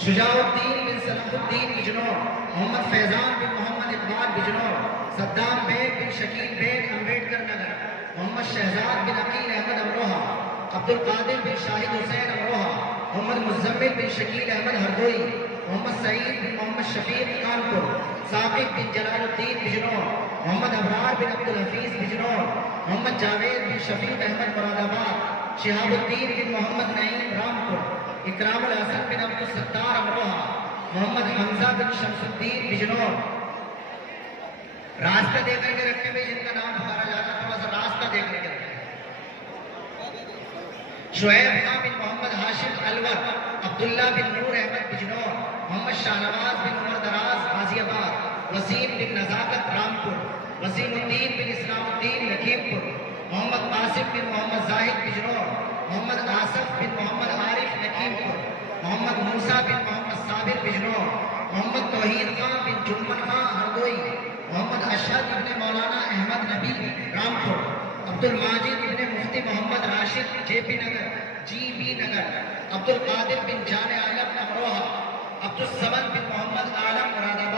شجاع الدین بن صلاح الدین بجنور، محمد فیضان بن محمد Iqbal Bijnor, Saddam bag بن Shakeel bag Ambedkar Nagar, محمد شہزاد بن عقیل احمد امروہہ، عبد القادر بن شاہد حسین امروہہ، محمد مزمل بن شکیل احمد ہردوئی، محمد سعید بن محمد شفیق کانپور، ثاقب بن جلال الدین بجنور، محمد ابرار بن عبدالحفیظ بجنور، محمد جاوید بن شفیق احمد مراد آباد، شہاب الدین بن محمد نعیم رامپور، اکرام الحسن بن عبد الستار امروہہ، محمد حمزہ بن شمس الدین بجنور۔ راستہ دے کر کے رکھے ہوئے جن کا نام پکارا جاتا ہے تھوڑا سا راستہ دے کر کے رکھے۔ شعیب خان بن محمد ہاشم الور، عبداللہ بن نور احمد بجنور، محمد شاہنواز بن عمر دراز غازی آباد، وسیم بن نزاکت رامپور، وسیم الدین بن اسلام الدین لکھیم پور، محمد قاسم بن محمد زاہد بجنور، محمد آصف بن محمد عارف لکھیم پور، محمد موسیٰ بن محمد صابر بجنور، محمد توحید خان بن جمن خان ہردوئی، محمد اشہد ابن مولانا احمد نبی رامپور، عبد الماجد ابن مفتی محمد راشد جے پی نگر جی بی نگر، عبد القادر بن جان عالم امروہہ، عبد الصمد بن محمد عالم مراد آباد۔